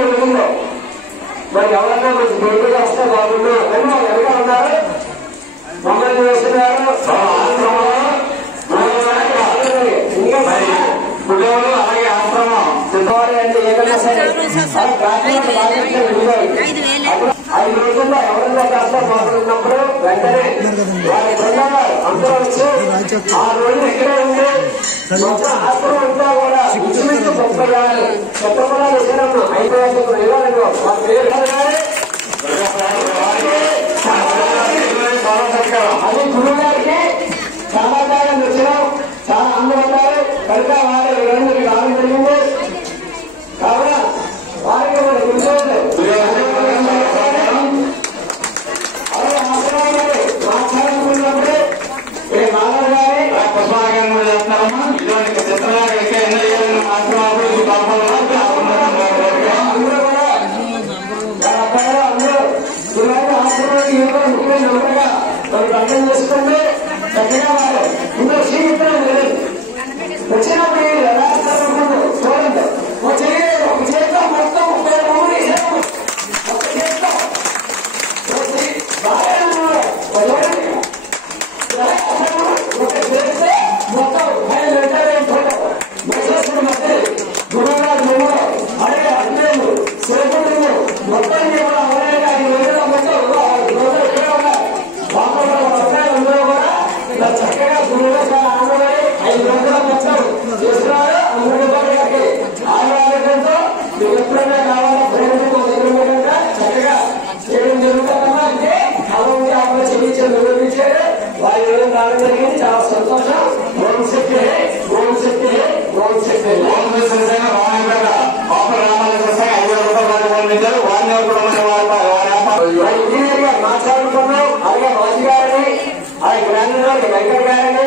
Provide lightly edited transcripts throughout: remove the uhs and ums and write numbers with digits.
జరిగిందో మరి ఎవరన్నా కొంచెం బయటగా వస్తే బాగుండు అని ఎవరిగా ఉన్నారు మమ్మల్ని వేస్తున్నారు పుల్లెవరు అలాగే ఆశ్రమం సిద్ధవారి అంటే ఏదైనా సరే 5 రోజుల్లో ఎవరైనా కాస్త మాట్లాడినప్పుడు వెంటనే వారి బృందంగా అందరూ వచ్చి 6 రోజులు ఇక్కడే ఉండి మొత్తం ఆశ్రమం అంతా కూడా ఇంచుమించు 36 చక్రపడాలు వేసారమ్మా 5 ఇవ్వాలండి మా పేరు అది గురువు గారికి చాలా కాలం వచ్చినాం చాలా అందరూ కనుక వారి మీకు రావడం జరిగింది కావున వారికి మన గురువులు అలాగే ఆశ్రమాలు మాట్లాడుకున్నప్పుడు మాధవ్ గారి పుష్పాగారం కూడా చెప్తారమ్మా ఇటువంటి చిత్రగారికి ఎన్నో ఆశ్రమాలు అందరూ కూడా అందరూ ఇలాంటి ఆశ్రమానికి ముఖ్యమైన నమ్మకంగా మనకు అర్థం చేసుకుంటే చక్కగా వారు ఇందులో శ్రీమిత్రం లేదు వచ్చినప్పుడు ఎలా చూడండి ఒక చేతితో మొత్తం 30 మంది వేసాము ఒక చేతితో బాగా ఒక చేస్తే మొత్తం 5 మెసేజ్ మధ్య గురువుగారు మేము అడిగే అర్థం సేపులు మొత్తం కూడా అవలేక 5 రోజుల మొత్తం రోజులు ఇక్కడ ఉన్నారు అందరూ కూడా ఇలా చక్కగా గురువుగా చాలా ఆనందపడి 5 రోజుల మొత్తం చేస్తున్నారు అందరికీ ఆరోగ్యంతో మీకు ఎప్పుడైనా కావాలో ప్రేమతో దగ్గర చక్కగా చేయడం జరుగుతుందమ్మా అంటే అవన్నీ అప్పుడు చెల్లించారు నిర్వహించారు వారి ఏం రావడం జరిగింది చాలా సంతోషం ఓం శక్తి ఓం శక్తి ఓం శక్తి ఇంజనీర్ గారు మాట్లాడుకున్నాం అలాగే మాజీ గారిని అలాగే గ్రాండ్ గారికి వెంకట గారిని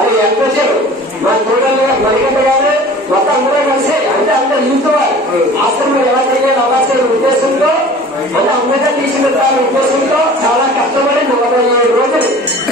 అది ఎంపీసీలు మా చూడాలి మణికంఠ గారు మొత్తం అందరూ కలిసి అంటే అందరూ యూత్ వారు ఆశ్రమం ఎలా చేయాలి అలా చేయాలి ఉద్దేశంతో అంటే అందరికీ తీసిన ఉద్దేశంతో చాలా కష్టపడి 47 రోజులు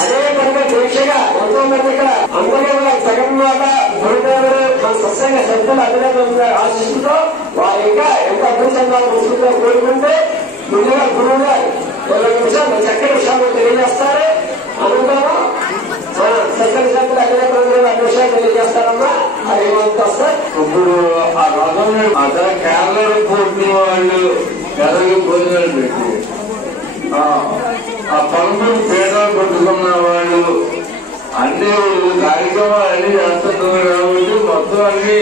అదే పనిగా దీక్షగా ఎంతో మంది ఇక్కడ అందరూ జగన్ మాట గురుదేవుడు మన సత్సంగ శబ్దాలు అభినందన ఆశిస్తుందో వారు ఇంకా ఎంత అభివృద్ధంగా ముందుగా కోరుకుంటే ముందుగా గురువు గారు 20 నిమిషాలు చక్కటి విషయాలు తెలియజేస్తారు అనంతరం చక్కటి శబ్దాలు అభినందన 2 విషయాలు తెలియజేస్తారమ్మా అది వస్తారు ఇప్పుడు ఆ రథం అసలు కేరళ పోటీ వాళ్ళు కేరళకి భోజనాలు పెట్టి ఆ పనులు పేదలు కొట్టుకున్న వాళ్ళు అన్ని కార్యక్రమాలు అన్ని చేస్తున్నారు కాబట్టి మొత్తం అన్ని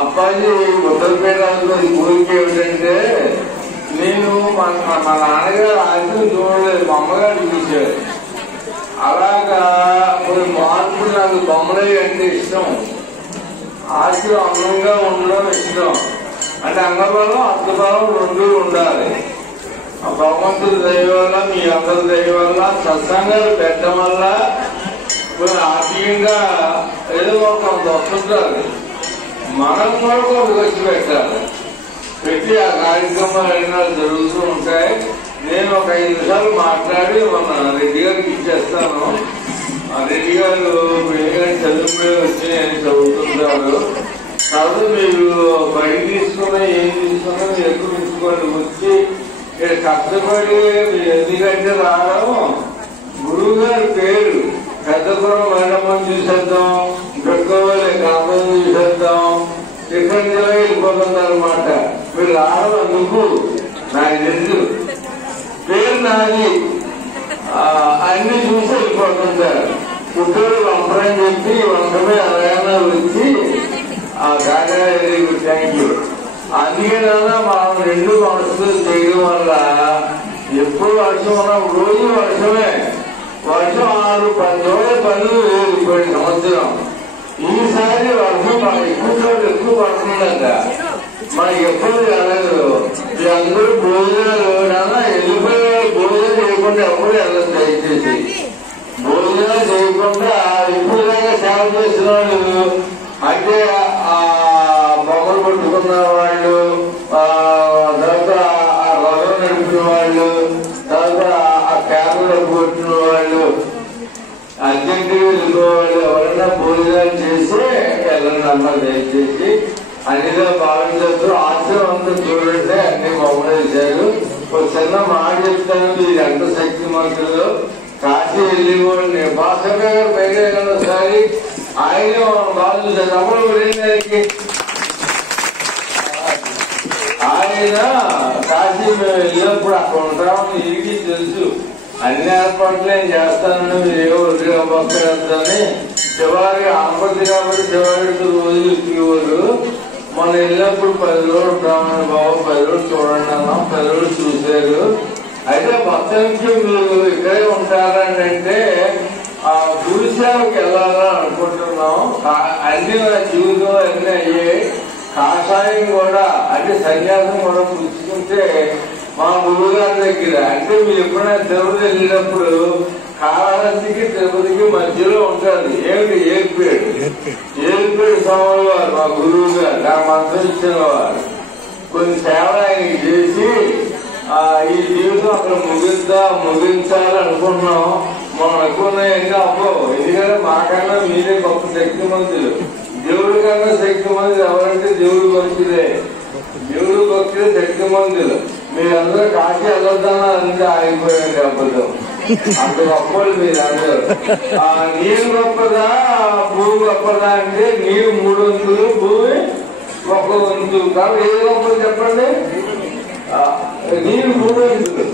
అబ్బాయి ఉత్తరపేటలో కోరిక ఏమిటంటే నేను మా నాన్నగారు ఆశలు చూడలేదు మా అమ్మగారు చూశారు అలాగా కొన్ని మార్పులు నాకు బొమ్మలయ్య అంటే ఇష్టం ఆశలు అందంగా ఉండడం ఇష్టం అంటే అంగబలం అర్థబలం 2 ఉండాలి ఆ భగవంతుడి దయ వల్ల మీ అందరి దయ వల్ల సత్సంగాలు పెట్టడం వల్ల కొన్ని ఆర్థికంగా ఏదో కొంత వస్తుంటారు మనం కూడా కొంత ఖర్చు పెట్టాలి పెట్టి ఆ కార్యక్రమాలు అయినా జరుగుతూ ఉంటాయి నేను ఒక 5 నిమిషాలు మాట్లాడి మన రెడ్డి గారికి ఇచ్చేస్తాను ఆ రెడ్డి గారు చదువుకుని వచ్చి చదువుతుంటారు తర్వాత మీరు బయట తీసుకున్నా ఏం తీసుకున్నా మీరు ఎక్కువ తీసుకోండి వచ్చి ఇక్కడ కష్టపడి మీరు ఎందుకంటే రావడం గురువు గారి పేరు పెద్దపురం మండపం చూసేద్దాం గొక్కవల్లి కాంతం చూసేద్దాం ఇక్కడి జిల్లా వెళ్ళిపోతుందన్నమాట మీరు రావడం అందుకు నాకు తెలుసు పేరు నాది అన్ని చూసి వెళ్ళిపోతుంటారు పుట్టూరు వంపరని చెప్పి వంకమే అలాగైనా వచ్చి ఆ కాకాయ థ్యాంక్ యూ అందుకేనా మనం 2 మనసులు చేయడం వల్ల ఎప్పుడు వర్షం ఉన్నా రోజు వర్షమే వర్షం 6-10 రోజుల పనులు లేదు ఇప్పటి సంవత్సరం ఈసారి వర్షం ఎక్కువ పడుతుందంట మనకి ఎప్పుడు వెళ్ళదు అందరూ భోజనాలు వెళ్ళిపోయే భోజనం చేయకుండా ఎప్పుడు వెళ్ళదు దయచేసి భోజనాలు చేయకుండా ఇప్పుడు దాకా సేవ చేసిన వాళ్ళు అంటే ఆ బొమ్మలు పట్టుకున్న వాళ్ళు తర్వాత ఆ రథం నడిపిన వాళ్ళు తర్వాత ఆ క్యాబ్లు కొట్టిన వాళ్ళు అర్జెంటుగా వెళ్ళిపోవాలి ఎవరైనా భోజనాలు చేసి వెళ్ళండి అమ్మ దయచేసి అన్నిగా భావించవచ్చు ఆశ్రమం అంతా చిన్న మాట చెప్తాను, మీరు ఎంత శక్తిమంతులు. కాశీ వెళ్ళేవాడిని భాస్కర్ గారు పైగా ఒకసారి ఆయన బాగా డబ్బులు వెళ్ళడానికి ఆయన కాశీ మేము వెళ్ళినప్పుడు అక్కడ ఉంటామని ఇరికి తెలుసు. అన్ని ఏర్పాట్లు నేను చేస్తానని మీరు ఏ ఒడిగా పక్కని శివారి ఆపత్తి కాబట్టి శివారికి రోజు ఎక్కేవారు. మనం వెళ్ళినప్పుడు 10 రోజులు ఉంటామని బాబు 10 రోజులు చూడండి అన్నాం. 10 రోజులు చూశారు. అయితే మొత్తానికి మీరు ఇక్కడే ఉంటారని అంటే ఆ గురుసేవకి వెళ్ళాలని అనుకుంటున్నాం. అన్ని నా జీవితం అన్ని అయ్యాయి. కాషాయం కూడా అంటే సన్యాసం కూడా పుచ్చుకుంటే మా గురువు గారి దగ్గర అంటే మీరు ఎప్పుడైనా తిరుపతి వెళ్ళినప్పుడు కాళహస్తికి తిరుపతికి మధ్యలో ఉంటుంది. ఏమిటి ఏర్పేడు స్వామి వారు మా గురువు గారు నాకు మంత్రం ఇచ్చిన వారు. కొన్ని సేవ ఆయనకి చేసి ఈ జీవితం అక్కడ ముగించాలి అనుకున్నాం. మనం అనుకున్నాయంటే అబ్బో ఎందుకంటే మాకన్నా మీరే గొప్ప శక్తిమంతులు. దేవుడి కన్నా శక్తిమంతులు ఎవరంటే దేవుడు భక్తులే. దేవుడు భక్తులు శక్తిమంతులు. మీరందరూ కాశీ వెళ్ళొద్దన్నా అంతా ఆగిపోయారు. అబద్ధం అంత గొప్పలు మీరందరూ. నీరు గొప్పదా భూమి గొప్పదా అంటే నీరు 3 వంతులు భూమి 1 వంతు. కాబట్టి ఏది గొప్పది చెప్పండి? నీరు 3 వంతులు.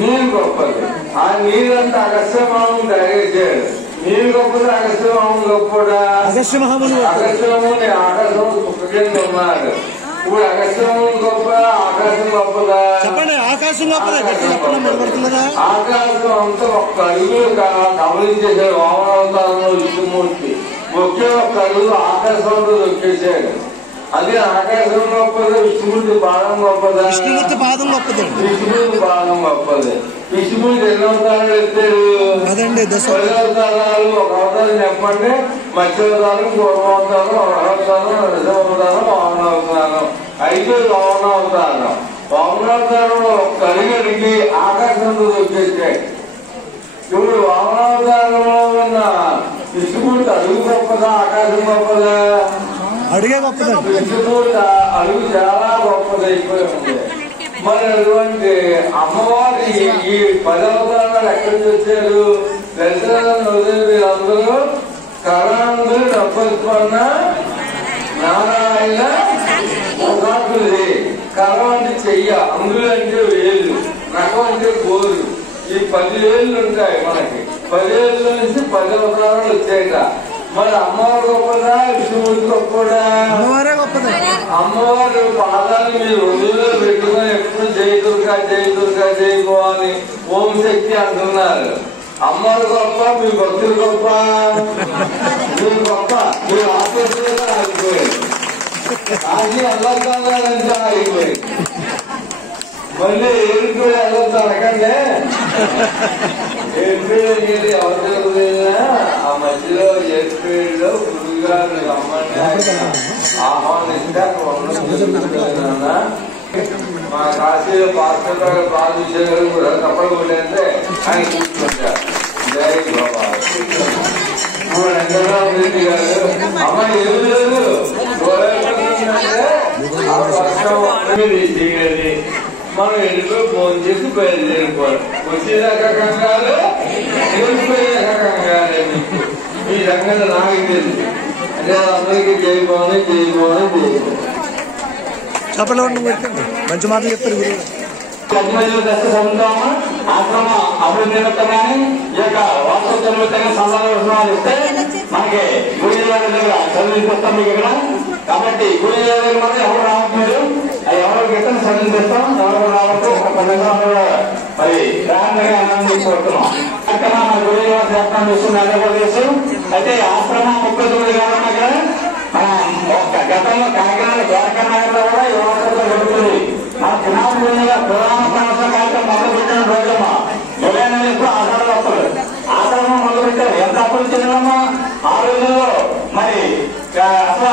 నీరు గొప్పది. ఆ నీరంతా అగస్త్యమాము తాగేసాడు. నీరు గొప్పది అగస్త్యమాము గొప్పడా? అగస్త్యమాము ఆకాశం కుక్క కింద ఉన్నాడు. ఇప్పుడు అగస్త్యము గొప్ప ఆకాశం గొప్పదా? చెప్పండి. ఆకాశం గొప్పదా? ఆకాశం అంతా 1 అడుగు గమనించేశాడు. వామనావతారంలో విష్ణుమూర్తి ఒకే 1 అడుగు ఆకాశంలో దొక్కేశాడు. అదే ఆకాశం గొప్పదా? విష్ణుమూర్తి పాదం గొప్పదా? విష్ణుమూర్తి పాదం గొప్పది. విష్ణుమూర్తి పాదం గొప్పది. విష్ణుమూర్తి ఎన్ని అవతారాలు ఎత్తాడు? 10 అవతారాలు. 1 అవతారం చెప్పండి. మత్స్యావతారం, పూర్వావతారం, అర్హవతారం, రజావతారం, వామనావతారం. 5 వామనావతారం. వామనావతారంలో 1 అడుగు అడిగి ఆకాశంలో దొక్కేశాడు. ఇప్పుడు వామనావతారంలో ఉన్న విష్ణుమూర్తి అడుగు గొప్పదా ఆకాశం గొప్పదా? అడుగే గొప్పదా? విష్ణుమూర్తి అడుగు చాలా గొప్పదైపోయి ఉంది. మరి అటువంటి అమ్మవారి ఈ 10 అవతారాలు ఎక్కడి నుంచి వచ్చారు? దర్శనాలను వదిలి వీళ్ళందరూ కరాంగులు డబ్బస్పన్న నారాయణ ముఖాకులే. కరం అంటే చెయ్య, అంగులు అంటే వేలు, నఖం అంటే గోరు. ఈ 10 వేళ్ళు ఉంటాయి మనకి. 10 వేళ్ళ నుంచి 10 అవతారాలు వచ్చాయట. మరి అమ్మవారు గొప్పదా విష్ణుమూర్తి గొప్పదా? అమ్మవారే గొప్పదా. అమ్మవారు పాదాలు మీరు రోజులో పెట్టుకుని ఎప్పుడు జై దుర్గా జై దుర్గా జై భవాని ఓం శక్తి అంటున్నారు. అమ్మవారు గొప్ప, మీ భక్తులు గొప్ప. మీరు గొప్ప, మీరు ఆఫీసులుగా ఆగిపోయారు. కాశీ అల్లర్గాలంటే ఆగిపోయారు. మళ్ళీ ఏడుపేడు వెళ్ళొద్దు అనకండి. ఏడుపేడు అనేది అవసరం. ఆ మధ్యలో ఏడుపేడులో గురుగారు రమ్మని ఆహ్వానిస్తే మా కాశీలో భాస్కర్ గారు బాగా విషయాలు కూడా తప్పలు కొట్టేస్తే ఆయన కూర్చుంటారు. జై బాబా. వెంకటరామ రెడ్డి గారు అమ్మాయి ఏమి లేదు మనం వెళ్ళిపోయి ఫోన్ చేసి బయలుదేరిపోవాలి. వచ్చేదాకా కంగారు, వెళ్ళిపోయేదాకా కంగారు. ఈ సంగతి నాకు తెలుసు. అంటే అందరికీ చేయబోని చెప్పలో మంచి మాటలు చెప్తారు. దశ సముద్రమ ఆశ్రమ అభివృద్ధి నిమిత్తమని ఈ యొక్క వాస్తవ నిమిత్తంగా సంబంధాలు ఇస్తే మనకి గుడి దగ్గర చదివిస్తాం మీకు ఇక్కడ. కాబట్టి గుడి దగ్గర మనం ఎవరు రావట్లేదు, ఎవరికి ఇతర చదివిస్తాం, ఎవరు రావద్దు. ఒక 10 నిమిషాలు మరి గ్రాండ్గా ఆనందం కోరుతున్నాం. అక్కడ మన గుడి చేస్తాం చూస్తుంది ఆంధ్రప్రదేశ్. అయితే ఆశ్రమ 39 కావాలి ఇక్కడ. గతంలో కాకినాడ ద్వారకా నగర్లో కూడా ఈ వార్తల్లో జరుగుతుంది. మన పునాదుగా పురాణ సంవత్సర కార్యక్రమం మొదలుపెట్టిన రోజమ్మా జూలై నెల ఎప్పుడు ఆషాఢ అప్పులు ఆశ్రమం మొదలుపెట్టారు. ఎంత అప్పులు చెందినమ్మా ఆ రోజుల్లో. మరి అసలు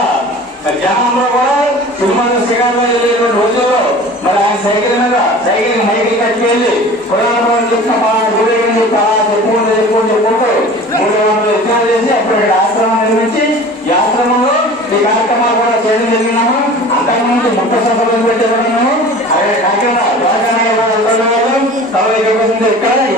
ధ్యానంలో కూడా తిరుమల శ్రీకాకుళం వెళ్ళే రోజుల్లో మరి ఆయన సైకిల్ మైకిల్ కట్టి వెళ్ళి పురాణం చెప్తున్న మా గుడి చెప్పుకుంటూ 300 యజ్ఞాలు చేసి అప్పుడు ఇక్కడ ఆశ్రమం నిర్మించి ఈ ఆశ్రమంలో ఈ కార్యక్రమాలు కూడా చేయడం జరిగినాము. అంతకుముందు 30 సంవత్సరాలు పెట్టేవాళ్ళము. అదే కాకినాడ ద్వారకా నగర్ ఇక్కడ